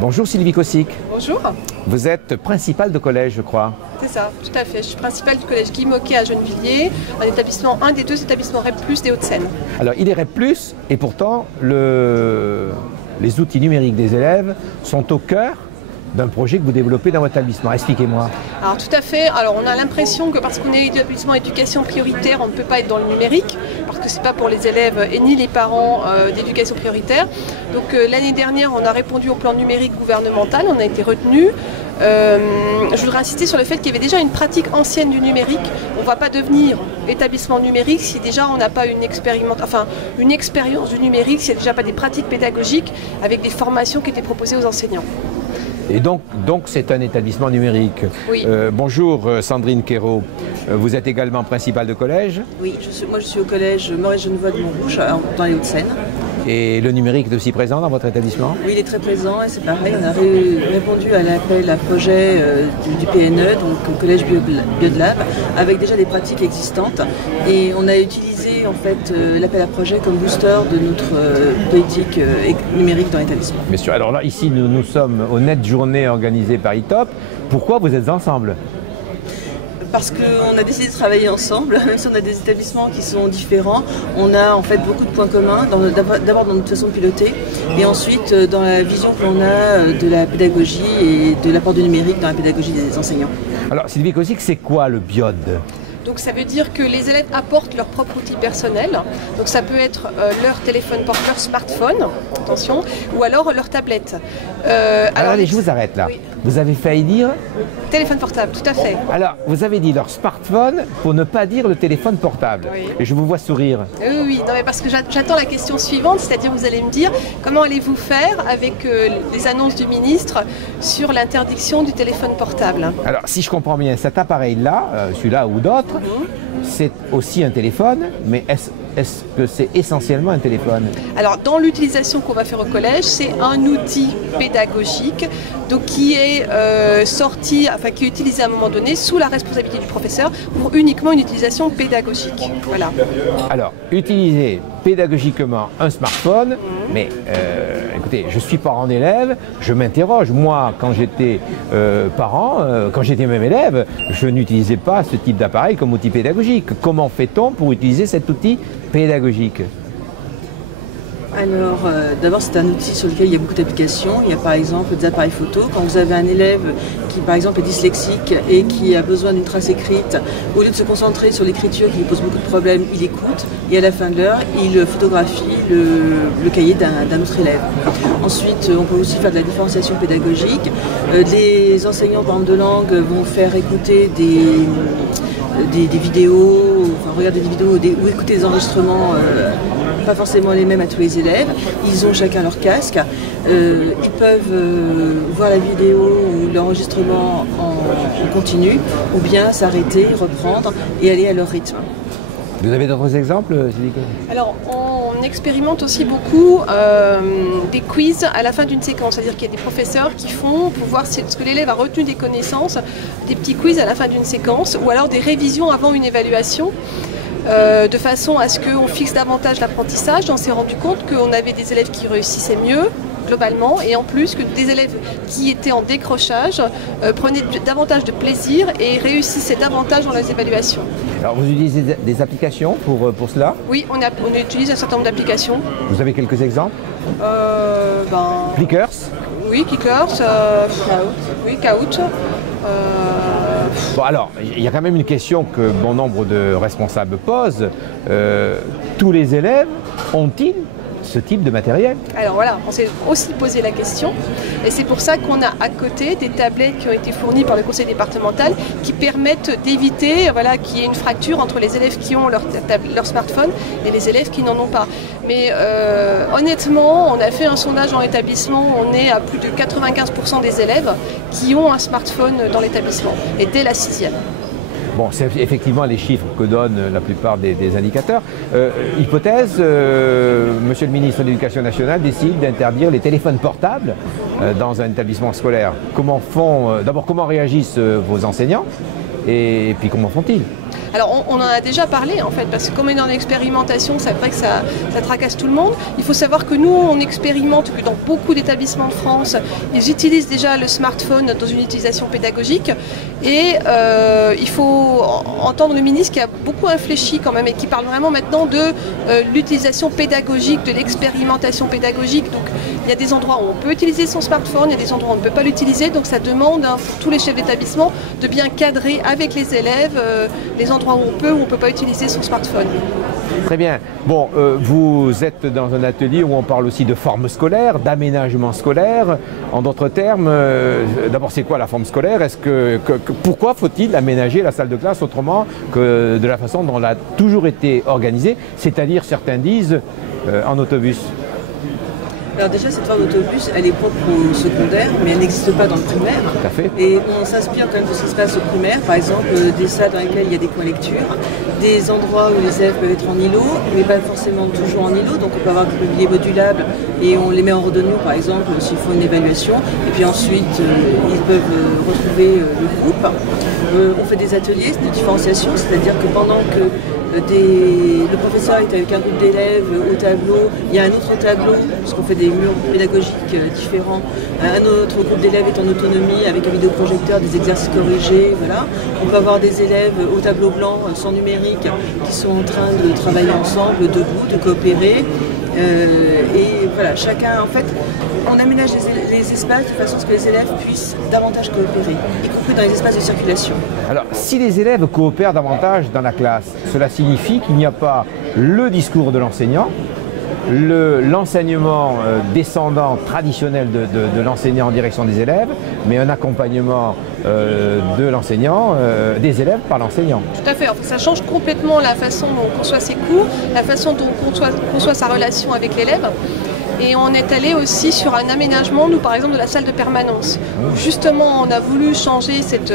Bonjour Sylvie Kossic. Bonjour. Vous êtes principale de collège, je crois. C'est ça, tout à fait. Je suis principale du collège Guy Môquet à Gennevilliers, un des deux établissements REP+ des Hauts-de-Seine. Alors il est REP+, et pourtant les outils numériques des élèves sont au cœur d'un projet que vous développez dans votre établissement. Expliquez-moi. Alors tout à fait. Alors on a l'impression que parce qu'on est établissement éducation prioritaire, on ne peut pas être dans le numérique, parce que c'est pas pour les élèves et ni les parents d'éducation prioritaire. Donc l'année dernière, on a répondu au plan numérique gouvernemental, on a été retenu. Je voudrais insister sur le fait qu'il y avait déjà une pratique ancienne du numérique. On ne va pas devenir établissement numérique si déjà on n'a pas une expérience du numérique, s'il n'y a déjà pas des pratiques pédagogiques avec des formations qui étaient proposées aux enseignants. Et donc c'est un établissement numérique. Oui. Bonjour Sandrine Quérault, vous êtes également principale de collège. Oui, moi je suis au collège Maurice-Genevoix de Montrouge, dans les Hauts-de-Seine. Et le numérique est aussi présent dans votre établissement? Oui, il est très présent et c'est pareil, on a répondu à l'appel à projet du PNE, donc Collège Biodlab, avec déjà des pratiques existantes. Et on a utilisé en fait l'appel à projet comme booster de notre politique numérique dans l'établissement. Bien sûr, alors là ici nous sommes aux Net Journées organisées par ITOP. Pourquoi vous êtes ensemble? Parce qu'on a décidé de travailler ensemble, même si on a des établissements qui sont différents, on a en fait beaucoup de points communs, d'abord dans notre façon de piloter, et ensuite dans la vision que l'on a de la pédagogie et de l'apport du numérique dans la pédagogie des enseignants. Alors Sylvie Kossic, c'est quoi le BIOD? Donc ça veut dire que les élèves apportent leur propre outil personnel. Donc ça peut être leur téléphone portable, leur smartphone, attention, ou alors leur tablette. Alors allez, je vous arrête là. Oui. Vous avez failli dire? Téléphone portable, tout à fait. Alors, vous avez dit leur smartphone pour ne pas dire le téléphone portable. Oui. Et je vous vois sourire. Oui, non, mais parce que j'attends la question suivante, c'est-à-dire vous allez me dire comment allez-vous faire avec les annonces du ministre sur l'interdiction du téléphone portable. Alors, si je comprends bien, cet appareil-là, celui-là ou d'autres, c'est aussi un téléphone, mais est-ce que c'est essentiellement un téléphone? Alors, dans l'utilisation qu'on va faire au collège, c'est un outil pédagogique donc, qui est qui est utilisé à un moment donné sous la responsabilité du professeur pour uniquement une utilisation pédagogique. Voilà. Alors, utiliser pédagogiquement un smartphone, mais écoutez, je suis parent d'élève, je m'interroge. Moi, quand j'étais parent, quand j'étais même élève, je n'utilisais pas ce type d'appareil comme outil pédagogique. Comment fait-on pour utiliser cet outil pédagogique? Alors, d'abord, c'est un outil sur lequel il y a beaucoup d'applications. Il y a par exemple des appareils photo. Quand vous avez un élève qui, par exemple, est dyslexique et qui a besoin d'une trace écrite, au lieu de se concentrer sur l'écriture qui lui pose beaucoup de problèmes, il écoute et à la fin de l'heure, il photographie le cahier d'un autre élève. Ensuite, on peut aussi faire de la différenciation pédagogique. Les enseignants, par exemple, de langue vont faire écouter des vidéos, enfin regarder des vidéos ou écouter des enregistrements pas forcément les mêmes à tous les élèves. Ils ont chacun leur casque. Ils peuvent voir la vidéo ou l'enregistrement en continu ou bien s'arrêter, reprendre et aller à leur rythme. Vous avez d'autres exemples, Sylvie? Alors, on expérimente aussi beaucoup des quiz à la fin d'une séquence. C'est-à-dire qu'il y a des professeurs qui font, pour voir ce que l'élève a retenu des connaissances, des petits quiz à la fin d'une séquence, ou alors des révisions avant une évaluation, de façon à ce qu'on fixe davantage l'apprentissage. On s'est rendu compte qu'on avait des élèves qui réussissaient mieux, globalement, et en plus que des élèves qui étaient en décrochage prenaient davantage de plaisir et réussissaient davantage dans les évaluations. Alors vous utilisez des applications pour cela? Oui, on utilise un certain nombre d'applications. Vous avez quelques exemples? Clickers? Oui, Clickers, Kahoot. Bon alors, il y a quand même une question que bon nombre de responsables posent. Tous les élèves ont-ils ce type de matériel? Alors voilà, on s'est aussi posé la question et c'est pour ça qu'on a à côté des tablettes qui ont été fournies par le conseil départemental qui permettent d'éviter qu'il y ait une fracture entre les élèves qui ont leur smartphone et les élèves qui n'en ont pas. Mais honnêtement, on a fait un sondage dans l'établissement, on est à plus de 95% des élèves qui ont un smartphone dans l'établissement et dès la 6e. Bon, c'est effectivement les chiffres que donnent la plupart des indicateurs. Hypothèse, Monsieur le ministre de l'Éducation nationale décide d'interdire les téléphones portables dans un établissement scolaire. D'abord, comment réagissent vos enseignants et puis comment font-ils? Alors on en a déjà parlé en fait, parce que comme on est dans l'expérimentation, c'est vrai que ça tracasse tout le monde. Il faut savoir que nous, on expérimente que dans beaucoup d'établissements de France, ils utilisent déjà le smartphone dans une utilisation pédagogique. Et il faut entendre le ministre qui a beaucoup réfléchi quand même et qui parle vraiment maintenant de l'utilisation pédagogique, de l'expérimentation pédagogique. Donc il y a des endroits où on peut utiliser son smartphone, il y a des endroits où on ne peut pas l'utiliser. Donc ça demande pour tous les chefs d'établissement de bien cadrer avec les élèves les endroits où on ne peut pas utiliser son smartphone. Très bien. Bon, vous êtes dans un atelier où on parle aussi de forme scolaire, d'aménagement scolaire. En d'autres termes, d'abord c'est quoi la forme scolaire? Pourquoi faut-il aménager la salle de classe autrement que de la façon dont elle a toujours été organisée, c'est-à-dire certains disent en autobus? Alors déjà, cette forme d'autobus, elle est propre au secondaire, mais elle n'existe pas dans le primaire. Tout à fait. Et on s'inspire quand même de ce qui se passe au primaire, par exemple des salles dans lesquelles il y a des coins lecture, des endroits où les élèves peuvent être en îlot, mais pas forcément toujours en îlot, donc on peut avoir des mobiliers modulables et on les met en randonnée par exemple s'il faut une évaluation, et puis ensuite ils peuvent retrouver le groupe. On fait des ateliers de différenciation, c'est-à-dire que pendant que le professeur est avec un groupe d'élèves au tableau, il y a un autre tableau, parce qu'on fait des murs pédagogiques différents, un autre groupe d'élèves est en autonomie avec un vidéoprojecteur, des exercices corrigés, voilà. On peut avoir des élèves au tableau blanc, sans numérique, qui sont en train de travailler ensemble, debout, de coopérer. Et voilà, chacun, en fait, on aménage les espaces de façon à ce que les élèves puissent davantage coopérer, y compris dans les espaces de circulation. Alors, si les élèves coopèrent davantage dans la classe, cela signifie qu'il n'y a pas le discours de l'enseignant, l'enseignement descendant traditionnel de l'enseignant en direction des élèves, mais un accompagnement de l'enseignant, des élèves par l'enseignant. Tout à fait. Enfin, ça change complètement la façon dont on conçoit ses cours, la façon dont on conçoit sa relation avec l'élève. Et on est allé aussi sur un aménagement, nous par exemple, de la salle de permanence. Où justement, on a voulu changer cette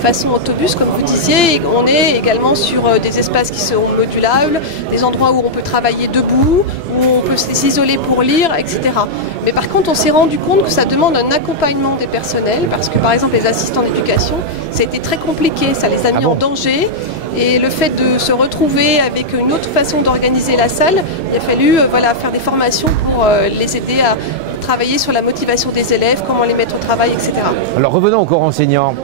façon autobus, comme vous disiez, et on est également sur des espaces qui seront modulables, des endroits où on peut travailler debout, où on peut s'isoler pour lire, etc. Mais par contre, on s'est rendu compte que ça demande un accompagnement des personnels, parce que par exemple, les assistants d'éducation, ça a été très compliqué, ça les a mis en danger. Et le fait de se retrouver avec une autre façon d'organiser la salle, il a fallu faire des formations pour les aider à travailler sur la motivation des élèves, comment les mettre au travail, etc. Alors revenons au corps enseignant.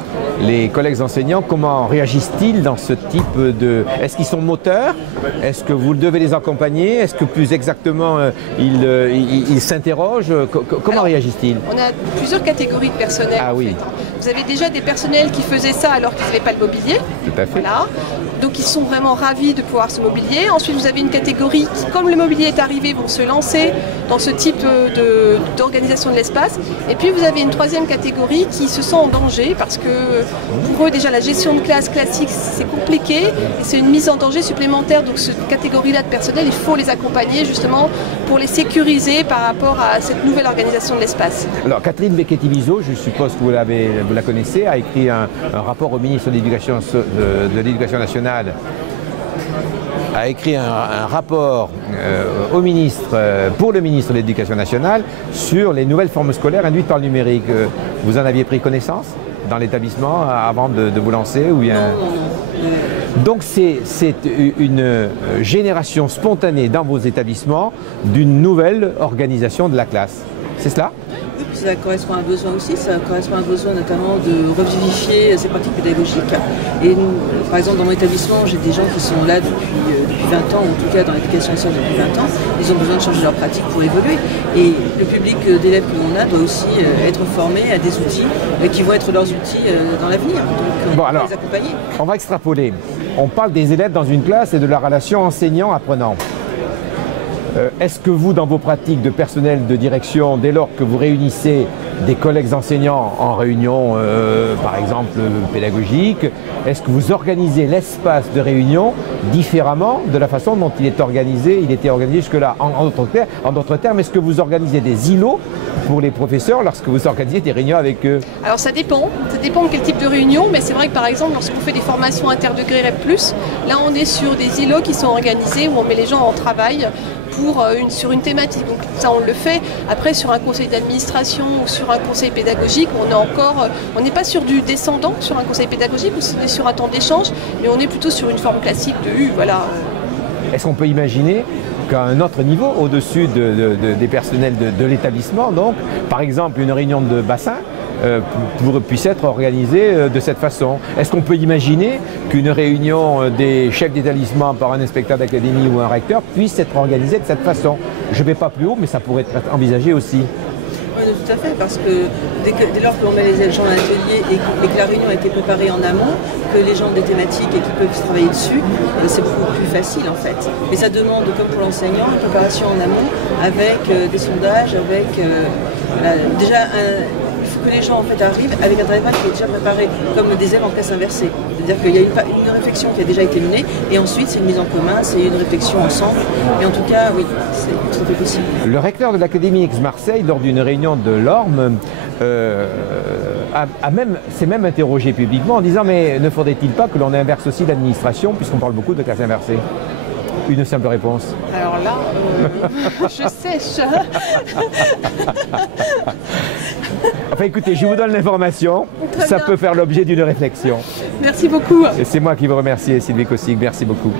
Les collègues enseignants, comment réagissent-ils dans ce type de... Est-ce qu'ils sont moteurs? Est-ce que vous devez les accompagner? Est-ce que plus exactement ils s'interrogent? Comment réagissent-ils? On a plusieurs catégories de personnel. Ah oui. Vous avez déjà des personnels qui faisaient ça alors qu'ils n'avaient pas le mobilier. Tout à fait. Voilà. Donc ils sont vraiment ravis de pouvoir se mobilier. Ensuite vous avez une catégorie qui, comme le mobilier est arrivé, vont se lancer dans ce type d'organisation de l'espace. Et puis vous avez une troisième catégorie qui se sent en danger parce que pour eux déjà la gestion de classe classique c'est compliqué et c'est une mise en danger supplémentaire. Donc cette catégorie-là de personnel, il faut les accompagner justement pour les sécuriser par rapport à cette nouvelle organisation de l'espace. Alors Catherine Becchetti-Viso, je suppose que vous la connaissez, a écrit un rapport au ministre de l'Éducation nationale, a écrit un rapport au ministre, pour le ministre de l'Éducation nationale sur les nouvelles formes scolaires induites par le numérique. Vous en aviez pris connaissance dans l'établissement avant de vous lancer ou bien... Donc c'est une génération spontanée dans vos établissements d'une nouvelle organisation de la classe. C'est cela ? Oui, puis ça correspond à un besoin aussi, ça correspond à un besoin notamment de revivifier ces pratiques pédagogiques. Et nous, par exemple, dans mon établissement, j'ai des gens qui sont là depuis 20 ans, ou en tout cas dans l'éducation nationale depuis 20 ans, ils ont besoin de changer leur pratique pour évoluer. Et le public d'élèves que l'on a doit aussi être formé à des outils qui vont être leurs outils dans l'avenir. Donc on va les accompagner. On va extrapoler. On parle des élèves dans une classe et de la relation enseignant-apprenant. Est-ce que vous, dans vos pratiques de personnel de direction, dès lors que vous réunissez des collègues enseignants en réunion, par exemple pédagogique, est-ce que vous organisez l'espace de réunion différemment de la façon dont il était organisé jusque-là? En d'autres termes, est-ce que vous organisez des îlots pour les professeurs lorsque vous organisez des réunions avec eux? Alors ça dépend de quel type de réunion, mais c'est vrai que par exemple, lorsqu'on fait des formations interdegrés REP+, là on est sur des îlots qui sont organisés où on met les gens en travail sur une thématique. Donc ça, on le fait. Après, sur un conseil d'administration ou sur un conseil pédagogique, on n'est pas sur du descendant sur un conseil pédagogique, ou on est sur un temps d'échange, mais on est plutôt sur une forme classique de U. Voilà. Est-ce qu'on peut imaginer qu'à un autre niveau, au-dessus des personnels de l'établissement, donc, par exemple, une réunion de bassin puisse être organisée de cette façon? Est-ce qu'on peut imaginer qu'une réunion des chefs d'établissement par un inspecteur d'académie ou un recteur puisse être organisée de cette façon? Je ne vais pas plus haut, mais ça pourrait être envisagé aussi. Oui, tout à fait, parce que dès lors qu'on met les gens à l'atelier et que la réunion a été préparée en amont, que les gens ont des thématiques et qu'ils peuvent travailler dessus, c'est beaucoup plus facile en fait. Mais ça demande, comme pour l'enseignant, une préparation en amont avec des sondages, avec déjà il faut que les gens en fait arrivent avec un travail qui est déjà préparé, comme des élèves en classe inversée. C'est-à-dire qu'il y a une réflexion qui a déjà été menée, et ensuite c'est une mise en commun, c'est une réflexion ensemble. Et en tout cas, oui, c'est tout à fait possible. Le recteur de l'Académie Aix-Marseille, lors d'une réunion de l'Orme, s'est même interrogé publiquement en disant: mais ne faudrait-il pas que l'on inverse aussi l'administration, puisqu'on parle beaucoup de classe inversée? Une simple réponse. Alors là, je sèche. Enfin écoutez, je vous donne l'information, ça peut faire l'objet d'une réflexion. Merci beaucoup. Et c'est moi qui vous remercie, Sylvie Kossig, merci beaucoup.